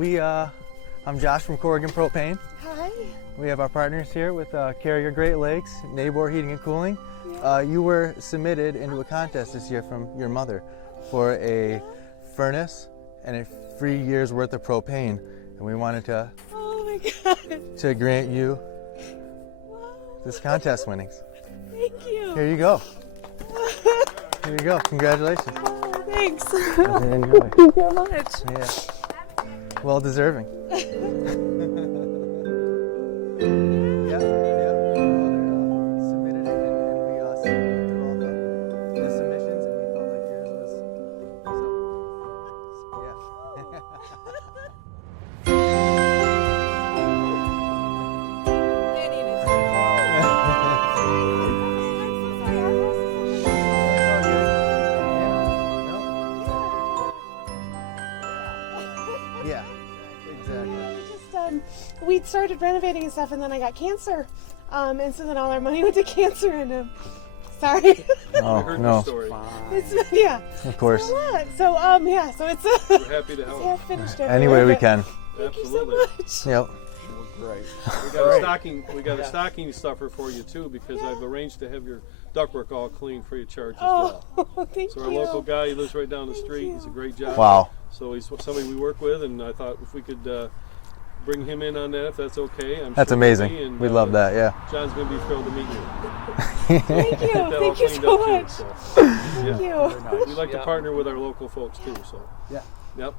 I'm Josh from Corrigan Propane. Hi. We have our partners here with Carrier Great Lakes, Nabor Heating and Cooling. You were submitted into a contest this year from your mother for a furnace and a free year's worth of propane, and we wanted to to grant you this contest winnings. Thank you. Here you go. Here you go. Congratulations. Oh, thanks. Enjoy. Thank you so much. Yeah. Well deserving. Yeah. Submitted it, and we submitted through all the submissions, and we felt like yours was Yeah, exactly. We started renovating and stuff, and then I got cancer, and so then all our money went to cancer, and sorry. Oh no. It's, yeah. Of course. So yeah, so it's We're happy to help. yeah, finished it. Any way we can. Thank Absolutely. you so much. Yep. Great. We got a stocking stuffer for you too, because I've arranged to have your ductwork all clean free of charge as well. Oh, thank So you. our local guy, he lives right down the street. He's a great job. Wow. So he's somebody we work with, and I thought if we could bring him in on that, if that's okay. That's sure amazing. he'll be, and, We love that. Yeah. John's going to be thrilled to meet you. Thank you. Get that all Thank you cleaned so up, too, much. so. Thank you. We like to partner with our local folks too. So. Yeah.